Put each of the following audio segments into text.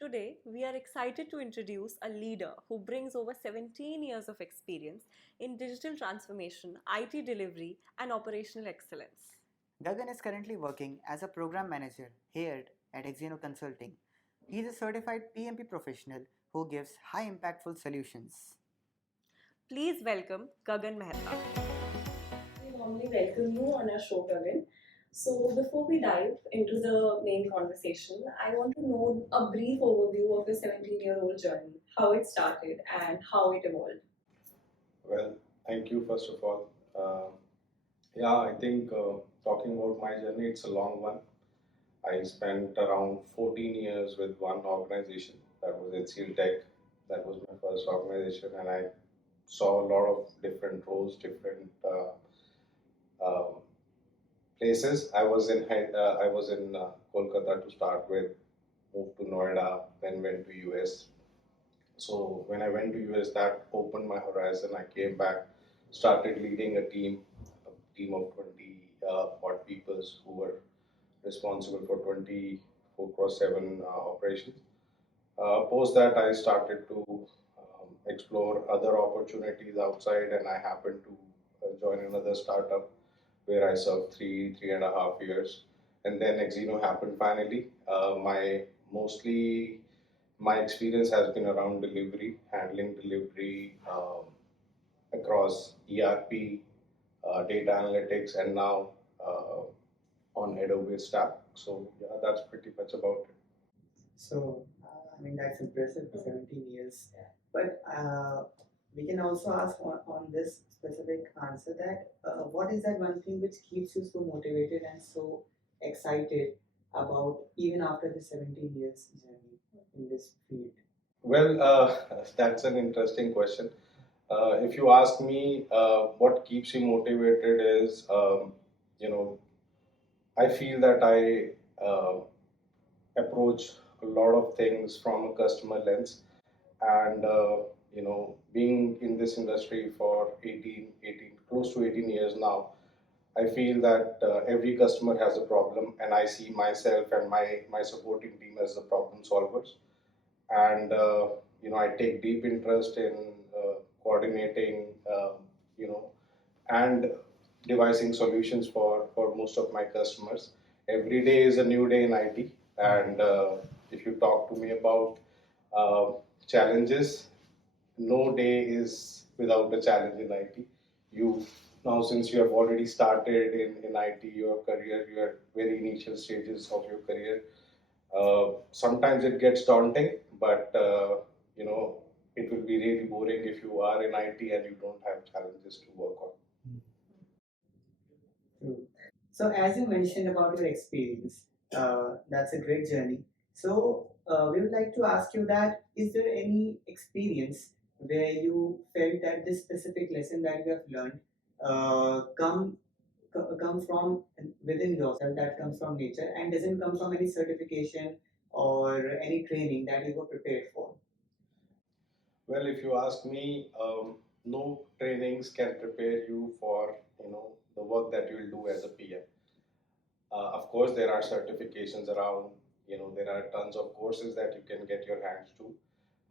Today, we are excited to introduce a leader who brings over 17 years of experience in digital transformation, IT delivery, and operational excellence. Gagan is currently working as a program manager here at Axeno Consulting. He is a certified PMP professional who gives high impactful solutions. Please welcome Gagan Mehta. We warmly welcome you on our show, Gagan. So, before we dive into the main conversation, I want to know a brief overview of your 17-year-old journey, how it started, and how it evolved. Well, thank you first of all. I think talking about my journey, it's a long one. I spent around 14 years with one organization, that was HCL Tech. That was my first organization, and I saw a lot of different roles, different uh, places. I was in Kolkata to start with, moved to Noida, then went to US. So when I went to US, that opened my horizon. I came back, started leading a team of 20 odd people who were responsible for 24 cross 7 operations. Post that, I started to explore other opportunities outside, and I happened to join another startup where I served 3.5 years, and then Axeno happened finally. Mostly my experience has been around delivery, handling delivery across ERP, data analytics, and now uh, on Adobe Stack. So yeah, that's pretty much about it. That's impressive for 17 years. But we can also ask on this specific answer that what is that one thing which keeps you so motivated and so excited about even after the 17 years journey in this field? Well, that's an interesting question. If you ask me, what keeps you motivated is, you know, I feel that I approach a lot of things from a customer lens, and being in this industry for 18, close to 18 years now, I feel that every customer has a problem, and I see myself and my supporting team as the problem solvers. And I take deep interest in coordinating, you know, and devising solutions for most of my customers. Every day is a new day in IT, and if you talk to me about uh, challenges, no day is without a challenge in IT. You now, since you have already started in IT, your career, your very initial stages of your career, sometimes it gets daunting, but it will be really boring if you are in IT and you don't have challenges to work on. True. So, as you mentioned about your experience, that's a great journey. So, we would like to ask you that is there any experience where you felt that this specific lesson that you have learned come from within yourself, that comes from nature, and doesn't come from any certification or any training that you were prepared for? Well, if you ask me, no trainings can prepare you for the work that you will do as a PM. Of course, there are certifications around. There are tons of courses that you can get your hands to.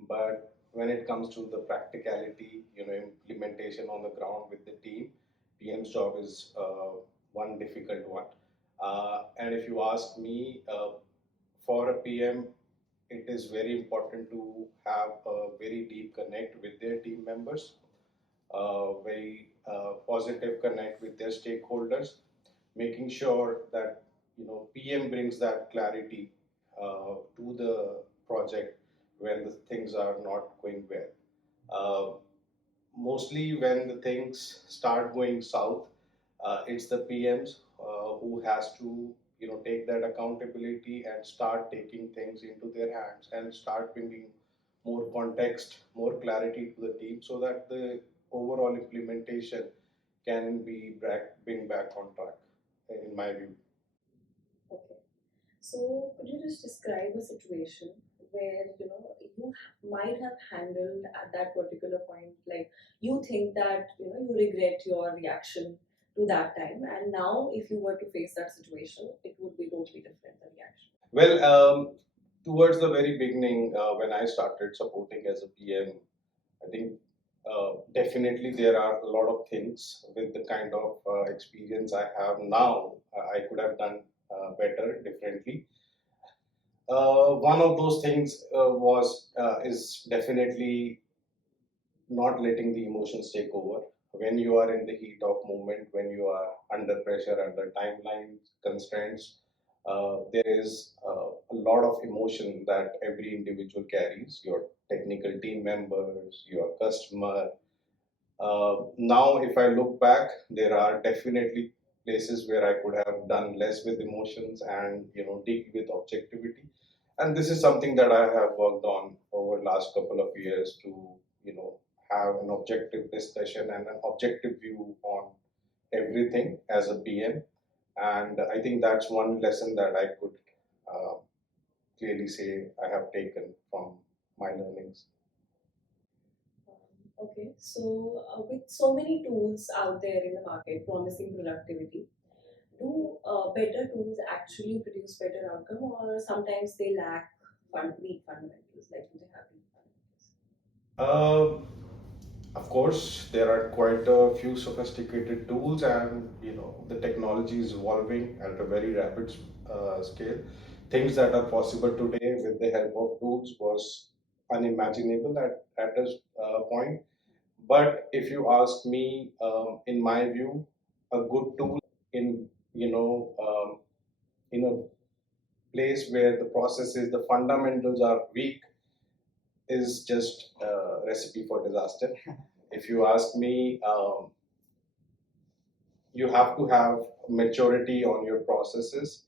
But when it comes to the practicality, implementation on the ground with the team, PM's job is one difficult one. And if you ask me, for a PM, it is very important to have a very deep connect with their team members, very positive connect with their stakeholders, making sure that PM brings that clarity to the project when the things are not going well. Uh, Mostly when the things start going south, it's the PMs who has to take that accountability and start taking things into their hands and start bringing more context, more clarity to the team, so that the overall implementation can be bring back on track, in my view. Okay. So, could you just describe a situation where you might have handled at that particular point, like you think that you regret your reaction to that time, and now if you were to face that situation, it would be totally different the reaction. Well, Towards the very beginning, when I started supporting as a PM, I think definitely there are a lot of things with the kind of experience I have now. I could have done better, differently. One of those things was is definitely not letting the emotions take over. When you are in the heat of movement, when you are under pressure, under timeline constraints, there is a lot of emotion that every individual carries. Your technical team members, your customer. Now, if I look back, there are definitely places where I could have done less with emotions and deal with objectivity. And this is something that I have worked on over last couple of years to you know have an objective discussion and an objective view on everything as a PM. And I think that's one lesson that I could uh, clearly say I have taken from my learnings. Okay, so with so many tools out there in the market promising productivity, do better tools actually produce better outcome, or sometimes they lack weak fundamentals? Like, do they have weak Uh, Of course, there are quite a few sophisticated tools, and the technology is evolving at a very rapid scale. Things that are possible today with the help of tools was unimaginable at a point. But if you ask me, in my view, a good tool in you know in a place where the processes, the fundamentals are weak, is just a recipe for disaster. If you ask me, you have to have maturity on your processes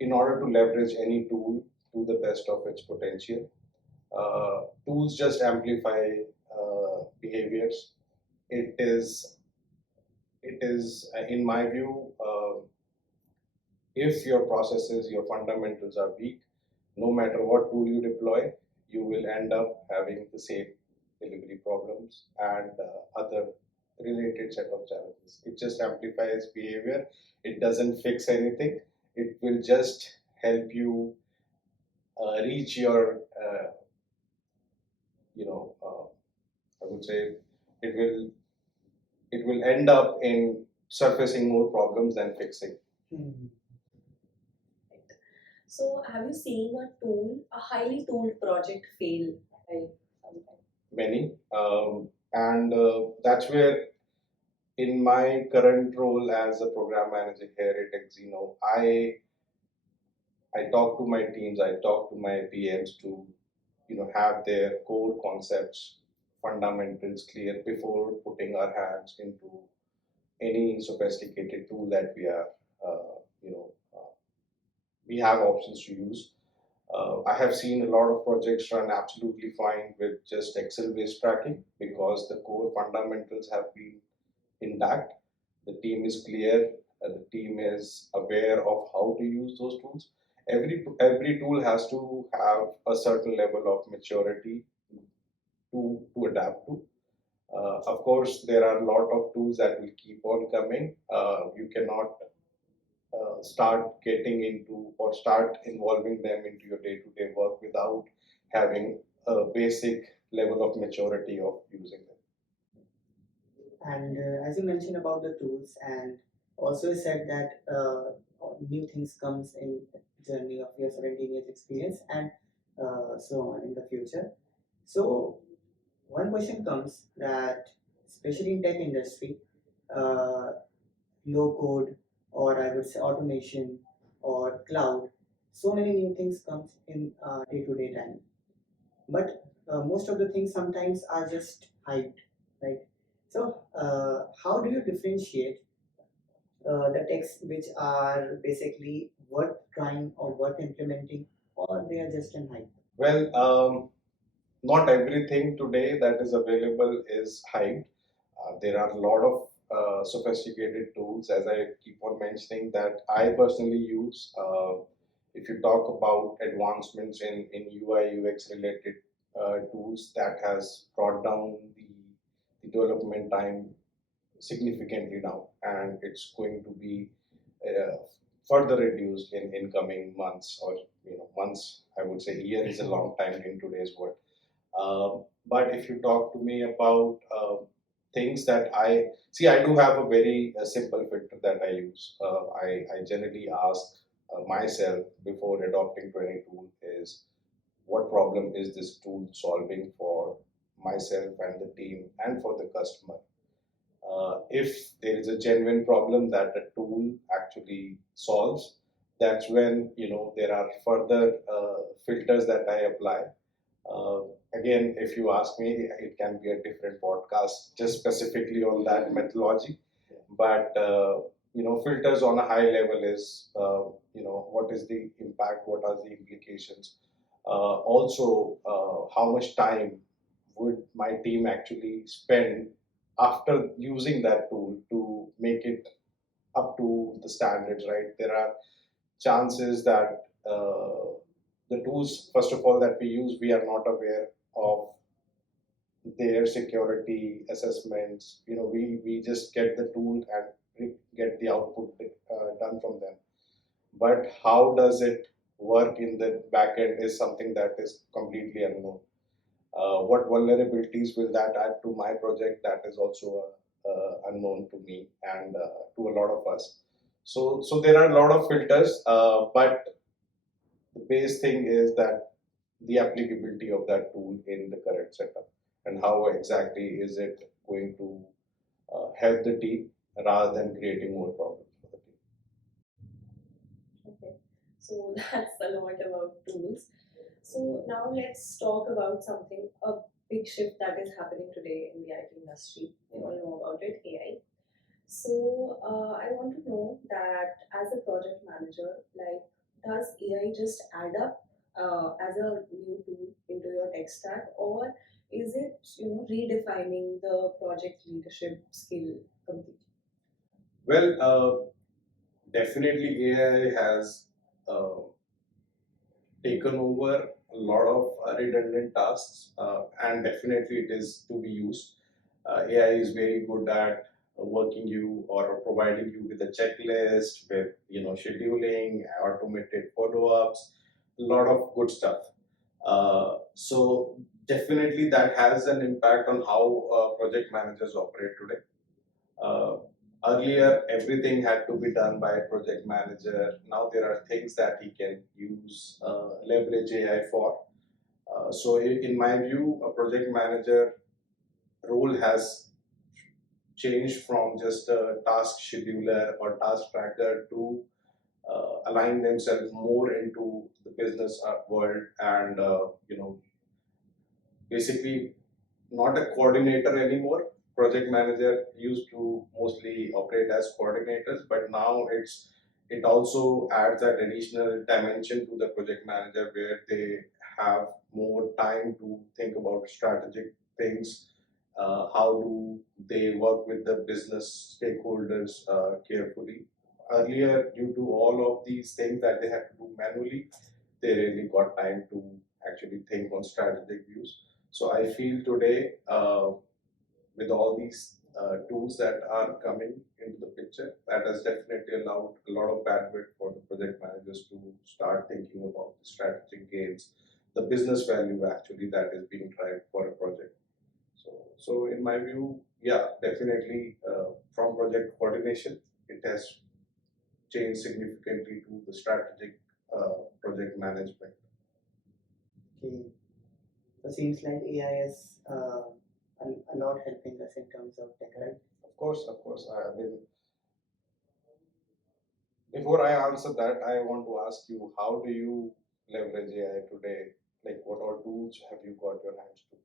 in order to leverage any tool to the best of its potential. Tools just amplify behaviors. It is, in my view, if your processes, your fundamentals are weak, no matter what tool you deploy, you will end up having the same delivery problems and other related set of challenges. It just amplifies behavior. It doesn't fix anything. It will just help you reach your, I would say, it will end up in surfacing more problems than fixing. Hmm. So, have you seen a highly tooled project fail? Like, sometime? Many, and that's where, in my current role as a program manager here at Axeno, I talk to my teams, I talk to my PMs to have their core concepts, fundamentals clear before putting our hands into any sophisticated tool that we have options to use. I have seen a lot of projects run absolutely fine with just Excel based tracking because the core fundamentals have been intact. The team is clear. The team is aware of how to use those tools. Every tool has to have a certain level of maturity to adapt to. Of course, there are a lot of tools that will keep on coming. You cannot start getting into or start involving them into your day-to-day work without having a basic level of maturity of using them. And as you mentioned about the tools, and also said that new things comes in journey of your 17 years experience, and so on in the future. So one question comes that, especially in tech industry, uh, low code, or I would say automation or cloud, so many new things comes in day to day time. But most of the things sometimes are just hyped, right? So how do you differentiate the texts which are basically worth trying or worth implementing, or they are just an hype? Well, not everything today that is available is hyped. There are a lot of sophisticated tools, as I keep on mentioning, that I personally use. If you talk about advancements in UI UX related tools, that has brought down the development time significantly now, and it's going to be further reduced in coming months, or months. I would say year is a long time in today's world. But if you talk to me about things that I see, I do have a very simple filter that I use. I generally ask myself before adopting to any tool is, what problem is this tool solving for myself and the team and for the customer? If there is a genuine problem that a tool actually solves, that's when there are further filters that I apply. uh, Again, if you ask me, it can be a different podcast just specifically on that methodology. But filters on a high level is, what is the impact, what are the implications, also how much time would my team actually spend after using that tool to make it up to the standards, right? There are chances that the tools, first of all, that we use, we are not aware of their security assessments. We just get the tool and we get the output done from them. But how does it work in the back end is something that is completely unknown. What vulnerabilities will that add to my project? That is also unknown to me and to a lot of us. So there are a lot of filters, but the base thing is that the applicability of that tool in the current setup, and how exactly is it going to help the team rather than creating more problems for the team. Okay, so that's a lot about tools. So now let's talk about something, a big shift that is happening today in the IT industry. We all know about it, AI. So I want to know that as a project manager, like, does AI just add up as a new tool into your tech stack, or is it redefining the project leadership skill completely? Well, definitely AI has uh, taken over a lot of redundant tasks, and definitely it is to be used. AI is very good at working you or providing you with a checklist, with scheduling, automated follow-ups, a lot of good stuff. So definitely that has an impact on how project managers operate today. Uh, Earlier, everything had to be done by a project manager. Now there are things that he can use, leverage AI for. So, in my view, a project manager role has changed from just a task scheduler or task tracker to align themselves more into the business world, and basically not a coordinator anymore. Project manager used to mostly operate as coordinators, but now it also adds that additional dimension to the project manager, where they have more time to think about strategic things. How do they work with the business stakeholders carefully? Earlier, due to all of these things that they had to do manually, they really got time to actually think on strategic views. So I feel today, with all these tools that are coming into the picture, that has definitely allowed a lot of bandwidth for the project managers to start thinking about the strategic gains, the business value actually that is being derived for a project. So in my view, yeah, definitely from project coordination, it has changed significantly to the strategic project management. Okay. So seems like AI is a lot helping us in terms of tech, right? Of course. I mean, before I answer that, I want to ask you, how do you leverage AI today? Like, what all tools have you got your hands to?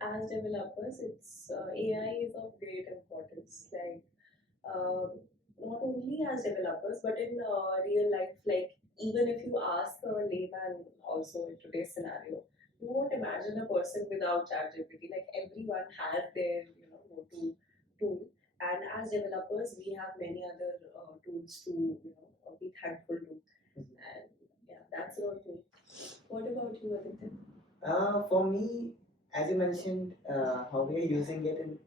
As developers, it's AI is of great importance. Like, um, not only as developers, but in real life, like, even if you ask a layman also in today's scenario, you won't imagine a person without ChatGPT. Like, everyone has their go-to tool, and as developers, we have many other tools to be thankful to. And yeah, that's about me. What about you, Aditya? For me, as you mentioned, how we are using it in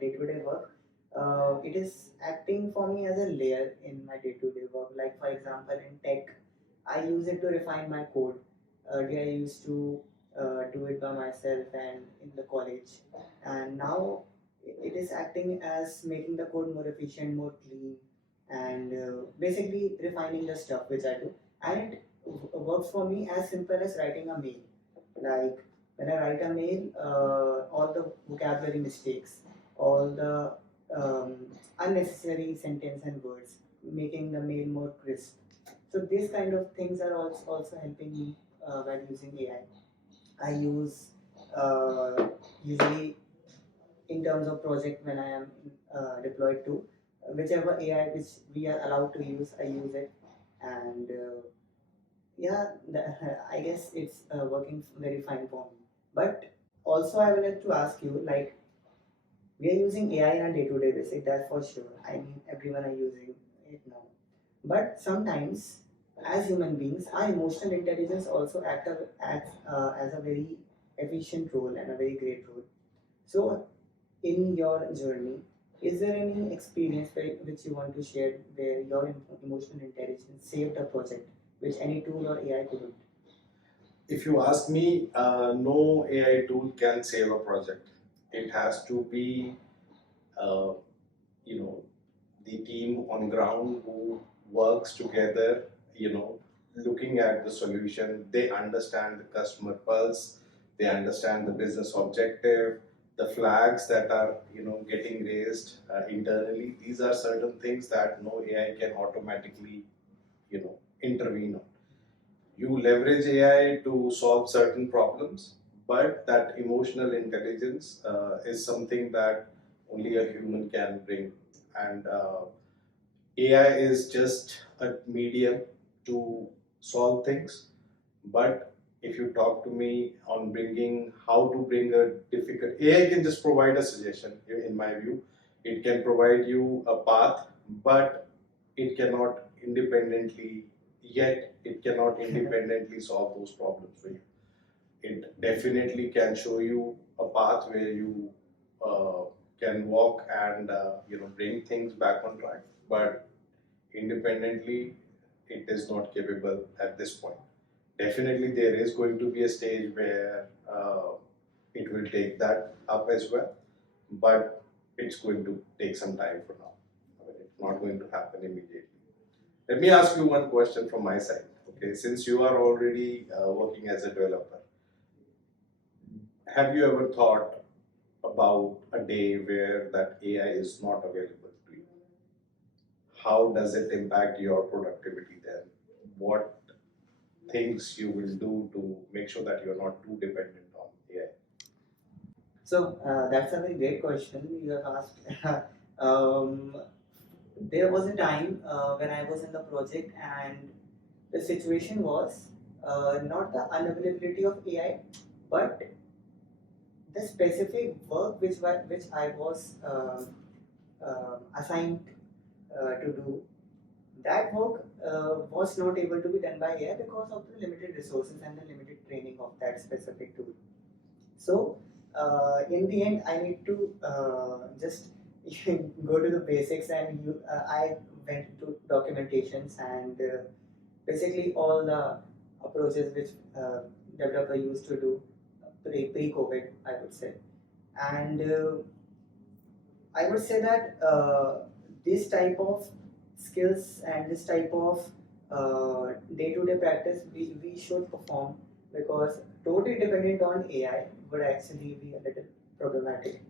day-to-day work. it is acting for me as a layer in my day-to-day work. Like for example, in tech, I use it to refine my code. Earlier, I used to do it by myself and in the college, and now it is acting as making the code more efficient, more clean, and basically refining the stuff which I do. And it works for me as simple as writing a mail. Like when I write a mail, all the vocabulary mistakes, all the um, unnecessary sentence and words, making the mail more crisp. So these kind of things are also helping me while using AI. I use usually in terms of project when I am deployed to whichever AI which we are allowed to use, I use it, and yeah, I guess it's working very fine for me. But also, I would like to ask you, like, we are using AI in a day-to-day basis, that's for sure. I mean, everyone are using it now. But sometimes, as human beings, our emotional intelligence also as a very efficient role and a very great role. So, in your journey, is there any experience which you want to share where your emotional intelligence saved a project, which any tool or AI couldn't? If you ask me, no AI tool can save a project. It has to be, uh, you know, the team on ground who works together, looking at the solution. They understand the customer pulse, they understand the business objective, the flags that are, getting raised internally. These are certain things that no AI can automatically, intervene on. You leverage AI to solve certain problems, but that emotional intelligence is something that only a human can bring. And AI is just a medium to solve things. But if you talk to me on bringing how to bring a difficult, AI can just provide a suggestion. In my view, it can provide you a path, but it cannot independently yet it cannot independently solve those problems for you. It definitely can show you a path where you uh, can walk and bring things back on track, but independently it is not capable at this point. Definitely there is going to be a stage where it will take that up as well, but it's going to take some time for now. I mean, it's not going to happen immediately. Let me ask you one question from my side. Okay, since you are already working as a developer, have you ever thought about a day where that AI is not available to you? How does it impact your productivity then? What things you will do to make sure that you're not too dependent on AI? So that's a very great question you have asked. um, there was a time when I was in the project, and the situation was not the unavailability of AI, but the specific work which I was assigned to do. That work was not able to be done by AI because of the limited resources and the limited training of that specific tool. So, in the end, I need to just go to the basics, and I went to documentations and basically all the approaches which developer used to do pre-COVID, I would say. And I would say that this type of skills and this type of day-to-day practice we should perform, because totally dependent on AI would actually be a little problematic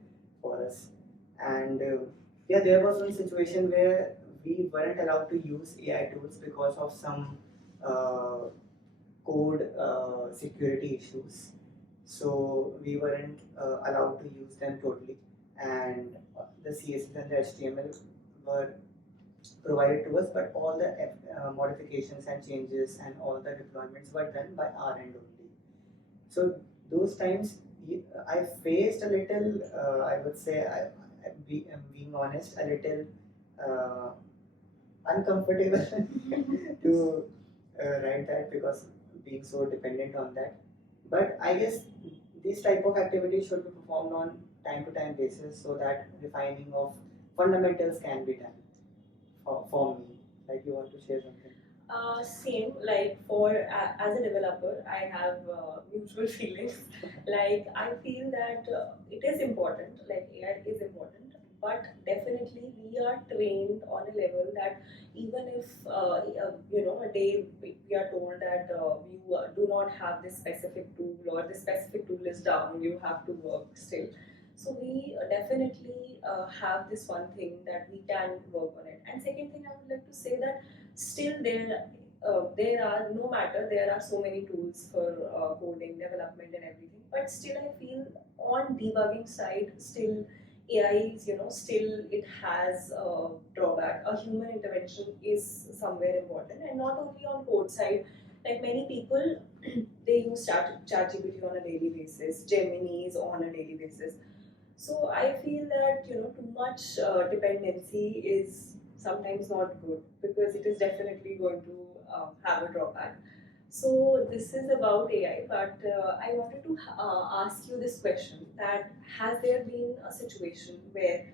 for us. And yeah, there was one situation where we weren't allowed to use AI tools because of some uh, code security issues. So we weren't allowed to use them totally, and the CSS and the HTML were provided to us, but all the modifications and changes and all the deployments were done by our end only. So those times I faced a little, I would say, I'm being honest, a little uh, uncomfortable to write that, because being so dependent on that. But I guess this type of activity should be performed on time to time basis, so that refining of fundamentals can be done for me? Like, you want to share something? Same, like for as a developer, I have mutual feelings. Like I feel that it is important, like AI is important, but definitely we are trained on a level that even if a day we are told that you do not have this specific tool or this specific tool is down, you have to work still. So we definitely have this one thing that we can work on it. And second thing, I would like to say that still there are, no matter there are so many tools for coding development and everything, but still I feel on debugging side still AI is, still it has a drawback. A human intervention is somewhere important, and not only on code side. Like many people, they use ChatGPT on a daily basis, Gemini is on a daily basis. So I feel that too much dependency is sometimes not good, because it is definitely going to have a drawback. So this is about AI, but I wanted to ask you this question: that has there been a situation where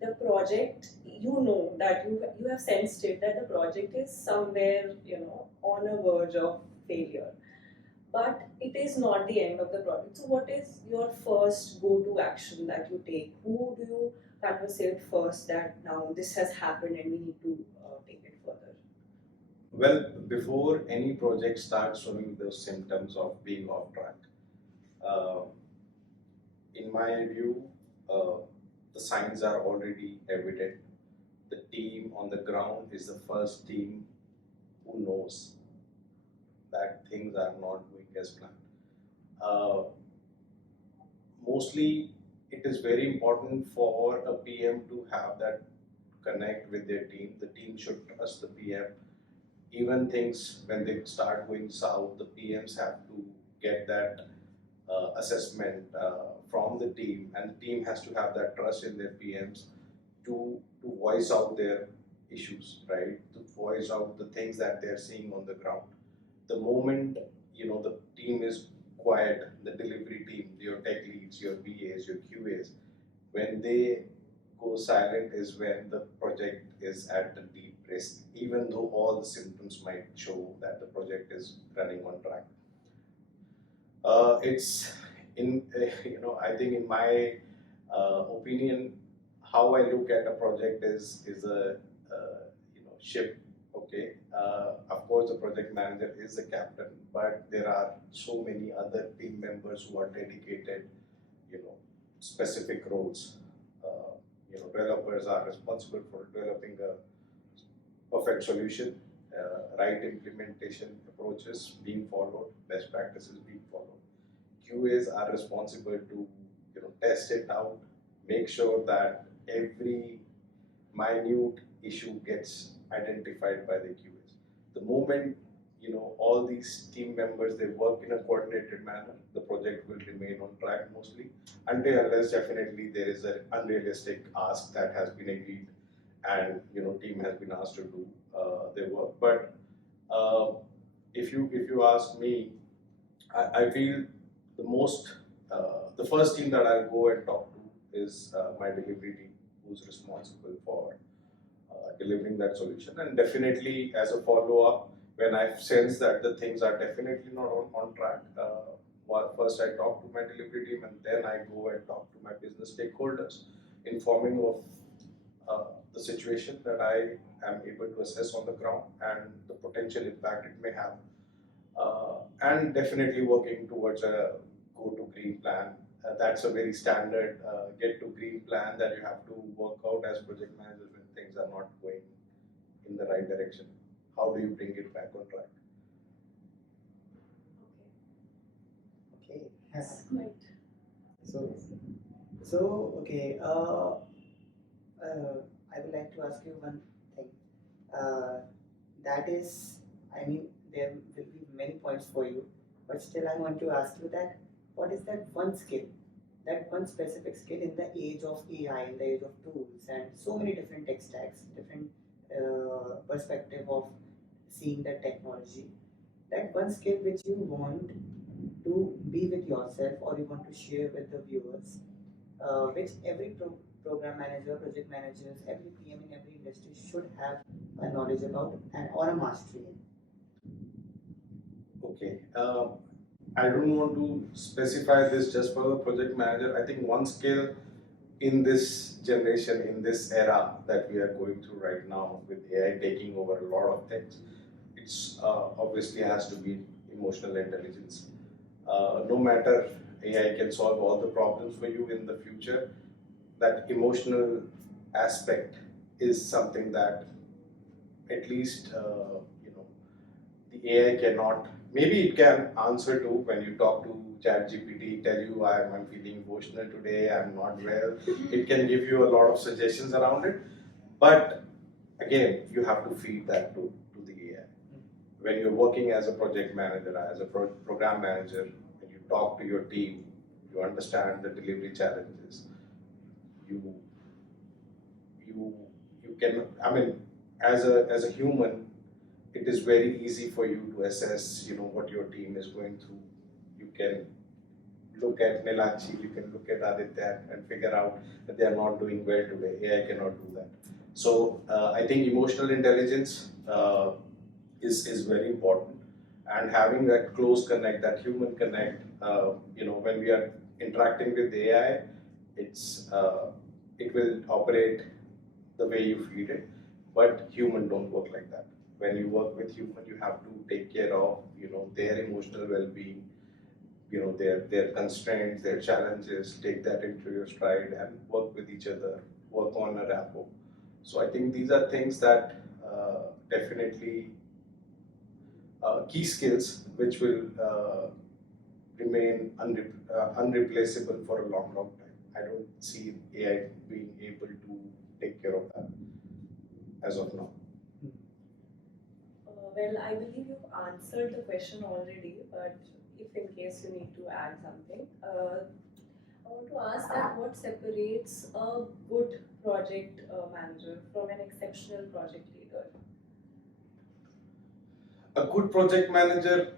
the project, that you have sensed it, that the project is somewhere on a verge of failure, but it is not the end of the project. So, what is your first go to action that you take? Who do you conversate first that now this has happened and we need to take it further? Well, before any project starts showing those symptoms of being off track, uh, in my view, uh, the signs are already evident. The team on the ground is the first team who knows that things are not going as planned. Uh, Mostly, it is very important for a PM to have that connect with their team. The team should trust the PM. Even things when they start going south, the PMs have to get that assessment from the team, and the team has to have that trust in their PMs to voice out their issues, right? To voice out the things that they're seeing on the ground. The moment the team is quiet, the delivery team, your tech leads, your BAs, your QAs, when they go silent is when the project is at a deep risk, even though all the symptoms might show that the project is running on track. It's in I think in my opinion, how I look at a project is a ship. Okay, of course the project manager is the captain, but there are so many other team members who are dedicated, specific roles. Developers are responsible for developing a perfect solution, right implementation approaches being followed, best practices being followed. QAs are responsible to test it out, make sure that every minute issue gets identified by the QAs. The moment all these team members they work in a coordinated manner, the project will remain on track mostly, until unless definitely there is an unrealistic ask that has been agreed, and team has been asked to do their work. But uh, if you ask me, I feel the first team that I'll go and talk to is my delivery team, who's responsible for delivering that solution. And definitely, as a follow up, when I sense that the things are definitely not on track, first I talk to my delivery team, and then I go and talk to my business stakeholders, informing of the situation that I am able to assess on the ground and the potential impact it may have, and definitely working towards a go to green plan. That's a very standard get to green plan that you have to work out as project managers when things are not going in the right direction. How do you bring it back on track? Okay. That's quite. So, okay. I would like to ask you one thing. Uh, that is, I mean, there will be many points for you, but still, I want to ask you that what is that one skill, that one specific skill in the age of AI, in the age of tools, and so many different tech stacks, different perspective of seeing the technology, that one skill which you want to be with yourself or you want to share with the viewers, which every program manager, project managers, every PM in every industry should have a knowledge about and or a mastery in? Okay. I don't want to specify this just for the project manager. I think one skill in this generation, in this era that we are going through right now, with AI taking over a lot of things, it's obviously has to be emotional intelligence. No matter AI can solve all the problems for you in the future, that emotional aspect is something that at least the AI cannot. Maybe it can answer to when you talk to ChatGPT, tell you I'm feeling emotional today, I'm not well. It can give you a lot of suggestions around it, but again, you have to feed that to the AI. When you're working as a project manager, as a program manager, when you talk to your team, you understand the delivery challenges. You you you can. I mean, as a human, it is very easy for you to assess, what your team is going through. You can look at Nilakshi, you can look at Aditya and figure out that they are not doing well today. AI cannot do that. So I think emotional intelligence is very important, and having that close connect, that human connect. When we are interacting with AI, it will operate the way you feed it, but human don't work like that. When you work with human, you have to take care of their emotional well-being, their constraints, their challenges. Take that into your stride and work with each other, work on a rapport. So I think these are things that definitely key skills which will remain unreplaceable for a long, long time. I don't see AI being able to take care of that as of now. Well, I believe you've answered the question already, but if in case you need to add something, I want to ask that what separates a good project manager from an exceptional project leader? A good project manager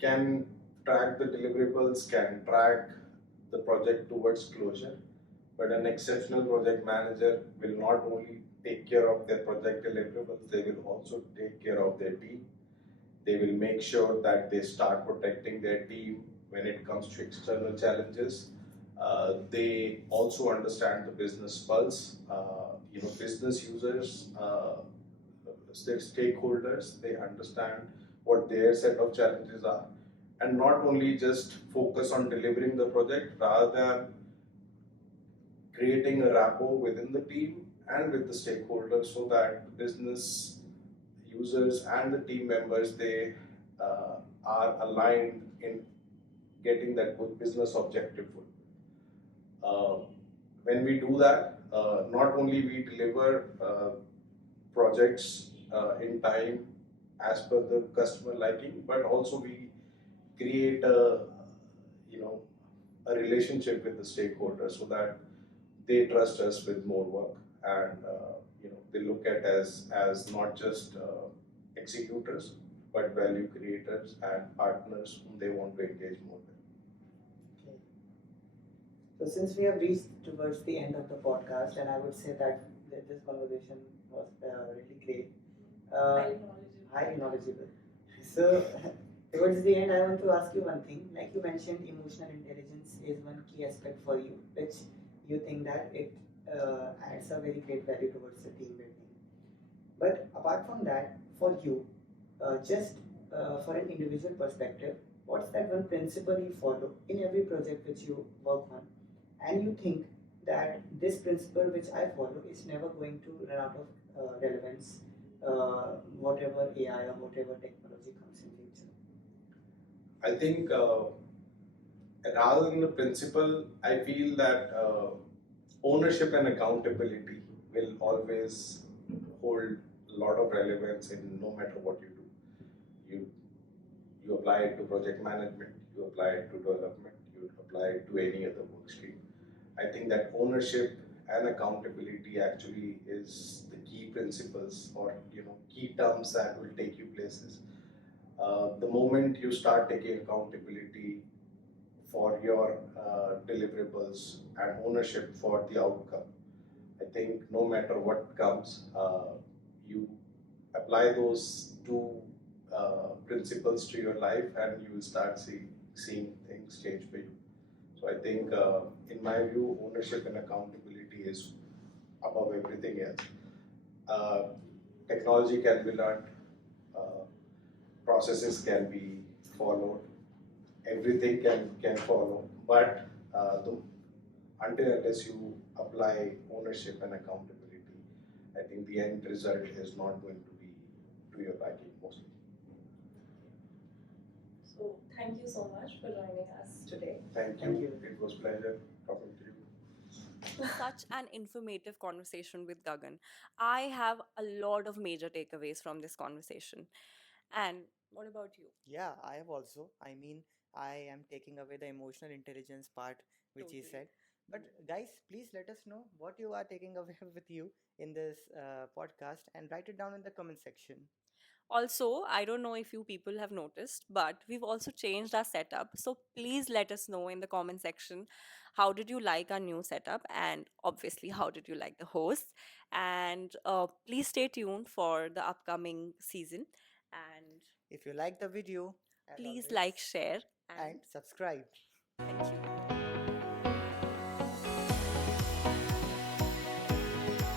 can track the deliverables, can track the project towards closure, but an exceptional project manager will not only take care of their project deliverables, they will also take care of their team. They will make sure that they start protecting their team when it comes to external challenges. They also understand the business pulse. Business users, their stakeholders, they understand what their set of challenges are, and not only just focus on delivering the project, rather than creating a rapport within the team and with the stakeholders, so that the business users and the team members, they are aligned in getting that business objective full. When we do that, not only we deliver projects in time as per the customer liking, but also we create you know a relationship with the stakeholders, so that they trust us with more work, and they look at us as not just executors, but value creators and partners whom they want to engage more with. Okay. So since we have reached towards the end of the podcast, and I would say that this conversation was really great, Highly knowledgeable. highly knowledgeable. So towards the end, I want to ask you one thing. Like you mentioned, emotional intelligence is one key aspect for you, which you think that it adds a very great value towards the team building. But apart from that, for you, just for an individual perspective, what's that one principle you follow in every project which you work on, and you think that this principle which I follow is never going to run out of relevance, whatever AI or whatever technology comes in future? I think rather than the principle, I feel that ownership and accountability will always hold a lot of relevance in no matter what you do. You apply it to project management, you apply it to development, you apply it to any other work stream. I think that ownership and accountability actually is the key principles, or key terms that will take you places. The moment you start taking accountability for your deliverables and ownership for the outcome. I think no matter what comes, you apply those two principles to your life and you will start seeing things change for you. So I think, in my view, ownership and accountability is above everything else. Uh, Technology can be learned, uh, processes can be followed, everything can follow, but until unless you apply ownership and accountability, I think the end result is not going to be to your liking mostly. So thank you so much for joining us today. Thank Thank you. you. It was pleasure talking to you. Such an informative conversation with Gagan. I have a lot of major takeaways from this conversation. And what about you? Yeah, I have also. I mean, I am taking away the emotional intelligence part which he Totally. said. But guys, please let us know what you are taking away with you in this podcast and write it down in the comment section. Also, I don't know if you people have noticed, but we've also changed our setup. So please let us know in the comment section how did you like our new setup, and obviously how did you like the host. And please stay tuned for the upcoming season. And If you like the video, as please always, like, share, and and subscribe. thank you.